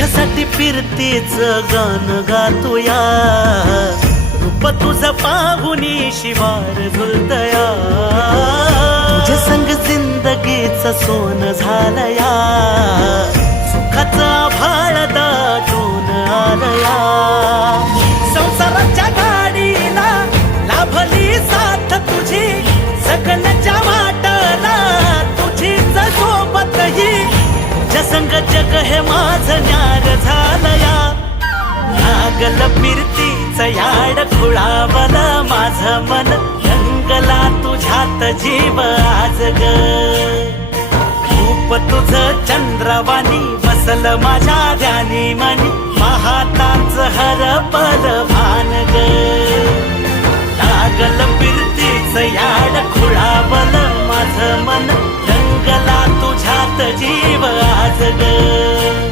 तुझ्यासाठी फिरतेच गाणं गातोया, रूप तुझं पाहुनी शिवार झुलतया, तुझ्या संग जिंदगीचं सोनं झालया, सुखाचा भाळ दाटून आलया, संसाराच्या गाडीला लाभली साथ तुझी, सगळ्यांच्या वाटला तुझीच सोबतही, तुझ्या संग जग हे माझं न्यार झालया, लागल फिरतीच याड खुळावल माझं मन, रंगला तुझ्यात जीव आज ग, रूप तुझं चंद्रवाणी बसल माझ्या ध्यानी मनी, पाहताच हरपल भान ग, लागल फिरतीच याड खुळावल माझं मन, रंगला तुझ्यात जीव आज ग.